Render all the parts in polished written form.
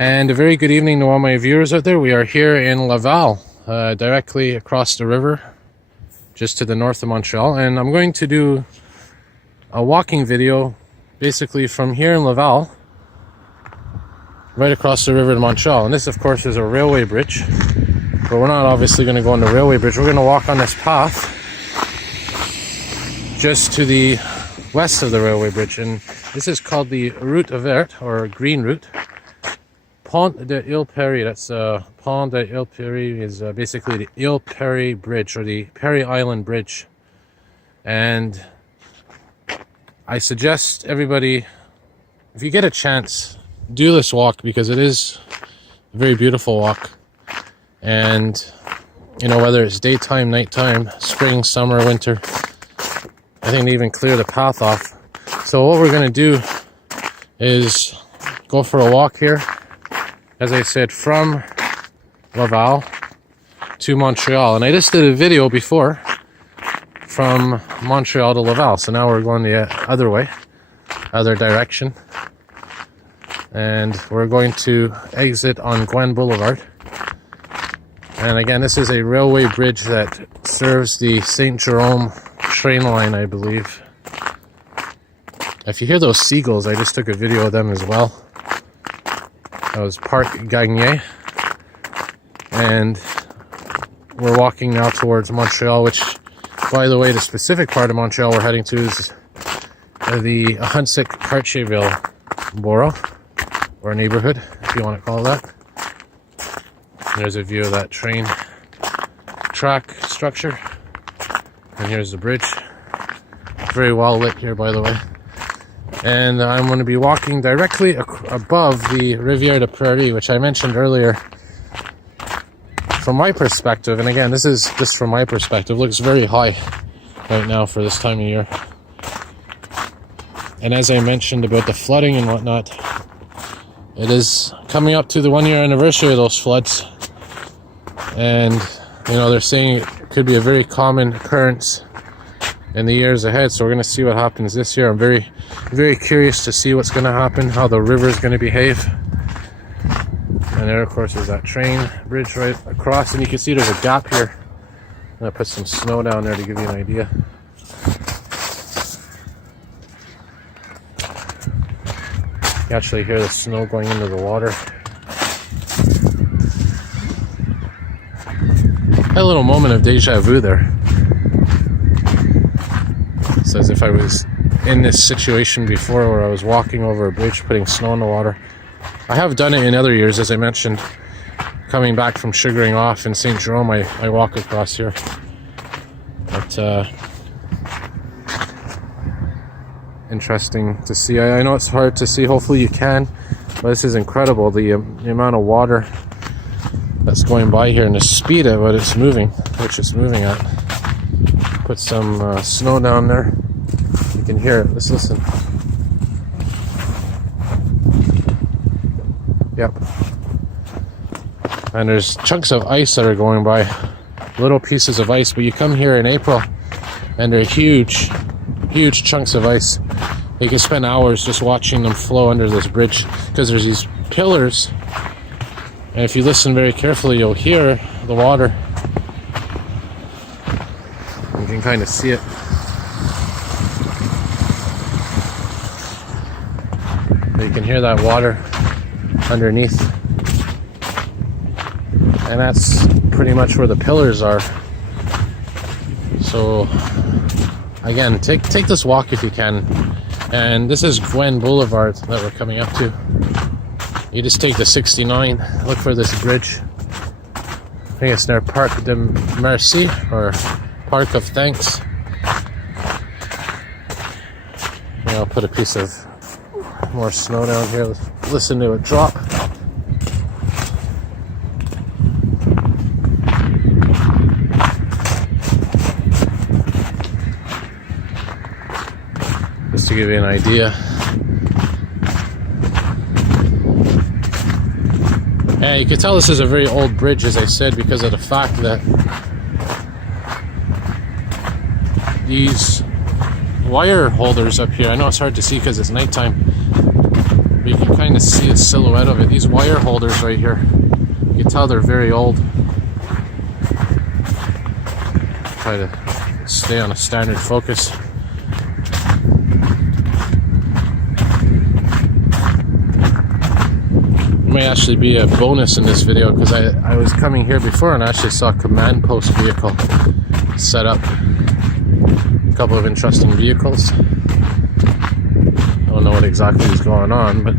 And a very good evening to all my viewers out there. We are here in Laval, directly across the river, just to the north of Montreal. And I'm going to do a walking video, basically from here in Laval, right across the river to Montreal. And this, of course, is a railway bridge. But we're not obviously going to go on the railway bridge. We're going to walk on this path just to the west of the railway bridge. And this is called the Route Verte, or Green Route. Pont de Ile Perry, that's Pont de Ile Perry is basically the Ile Perry Bridge, or the Perry Island Bridge. And I suggest everybody, if you get a chance, do this walk, because it is a very beautiful walk. And, you know, whether it's daytime, nighttime, spring, summer, winter, I think they even clear the path off. So what we're going to do is go for a walk here, as I said, from Laval to Montreal. And I just did a video before from Montreal to Laval. So now we're going the other way, other direction. And we're going to exit on Gwen Boulevard. And again, this is a railway bridge that serves the Saint Jerome train line, I believe. If you hear those seagulls, I just took a video of them as well. That was Parc Gagné. And we're walking now towards Montreal, which, by the way, the specific part of Montreal we're heading to is the Ahuntsic-Cartierville borough, or neighborhood, if you want to call it that. There's a view of that train track structure. And here's the bridge. Very well lit here, by the way. And I'm going to be walking directly above the Rivière de Prairie, which I mentioned earlier. From my perspective, and again, this is just from my perspective, looks very high right now for this time of year. And as I mentioned about the flooding and whatnot, it is coming up to the 1-year anniversary of those floods. And, you know, they're saying it could be a very common occurrence in the years ahead. So we're going to see what happens this year. I'm very, very curious to see what's going to happen, how the river is going to behave. And there, of course, is that train bridge right across. And you can see there's a gap here. I'm going to put some snow down there to give you an idea. You actually hear the snow going into the water. A little moment of deja vu there. It's as if I was in this situation before, where I was walking over a bridge putting snow in the water. I have done it in other years, as I mentioned. Coming back from sugaring off in Saint Jerome, I walk across here. But interesting to see. I know it's hard to see, hopefully you can, but this is incredible, the amount of water that's going by here and the speed at what it's moving, which it's moving at. Put some snow down there. You can hear it. Let's listen. Yep. And there's chunks of ice that are going by, little pieces of ice, but you come here in April and they're huge, huge chunks of ice. You can spend hours just watching them flow under this bridge, because there's these pillars. And if you listen very carefully, you'll hear the water. You can kind of see it. You can hear that water underneath. And that's pretty much where the pillars are. So, again, take this walk if you can. And this is Gwen Boulevard that we're coming up to. You just take the 69, look for this bridge. I think it's near Parc de Merci, or Park of Thanks. And I'll put a piece of more snow down here. Let's listen to it drop. Just to give you an idea. Yeah, you can tell this is a very old bridge, as I said, because of the fact that these wire holders up here, I know it's hard to see because it's nighttime, but you can kind trying to see a silhouette of it. These wire holders right here, you can tell they're very old. Try to stay on a standard focus. It may actually be a bonus in this video because I was coming here before and I actually saw a command post vehicle set up. A couple of interesting vehicles. I don't know what exactly is going on, but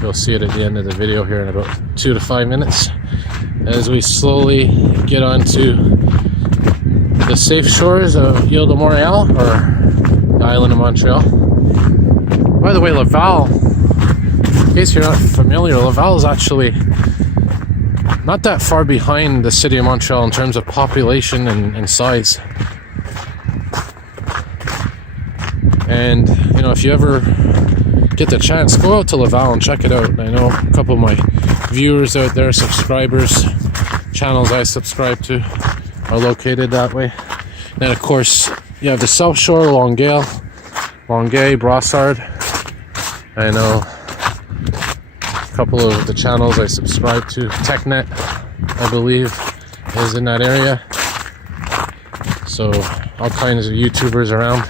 you'll see it at the end of the video here in about 2 to 5 minutes as we slowly get onto the safe shores of Ile de Montreal, or the island of Montreal. By the way, Laval, in case you're not familiar, Laval is actually not that far behind the city of Montreal in terms of population and size. And, you know, if you ever get the chance, go out to Laval and check it out. I know a couple of my viewers out there, subscribers, channels I subscribe to, are located that way. Then, of course, you have the South Shore, Longueuil, Brossard. I know a couple of the channels I subscribe to. TechNet, I believe, is in that area. So, all kinds of YouTubers around.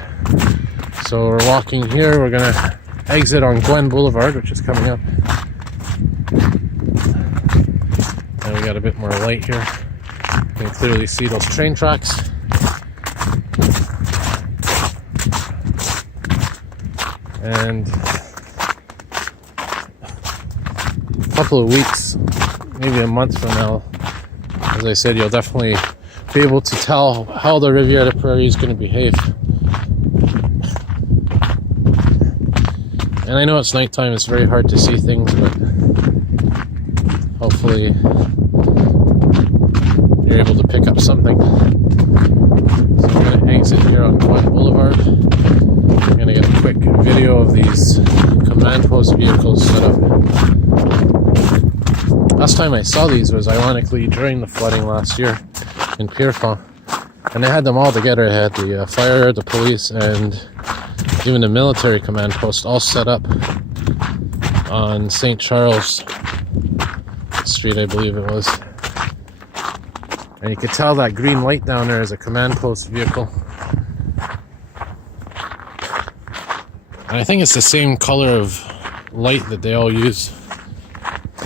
So we're walking here, we're gonna exit on Gwen Boulevard, which is coming up. And we got a bit more light here. You can clearly see those train tracks. And a couple of weeks, maybe a month from now, as I said, you'll definitely be able to tell how the Riviera Prairie is going to behave. And I know it's nighttime, it's very hard to see things, but hopefully you're able to pick up something. So I'm going to exit here on Gwen Boulevard. I'm going to get a quick video of these command post vehicles set up. Last time I saw these was ironically during the flooding last year in Pierrefonds. And they had them all together. They had the fire, the police, and even the military command post all set up on St. Charles Street, I believe it was. And you could tell that green light down there is a command post vehicle. And I think it's the same color of light that they all use,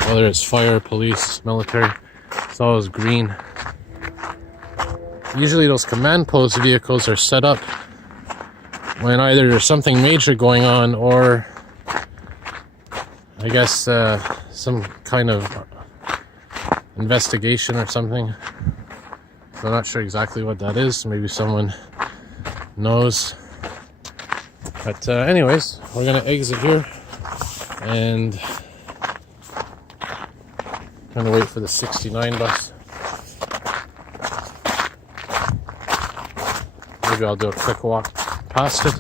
whether it's fire, police, military. It's always green. Usually those command post vehicles are set up when either there's something major going on or I guess some kind of investigation or something. So I'm not sure exactly what that is. Maybe someone knows. But anyways, we're gonna exit here and gonna wait for the 69 bus. Maybe I'll do a quick walk past it.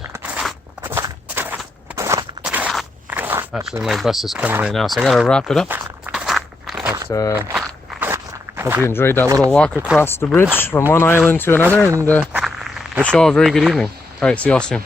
Actually, my bus is coming right now, so I gotta wrap it up. But hope you enjoyed that little walk across the bridge from one island to another, and wish you all a very good evening. Alright, see y'all soon.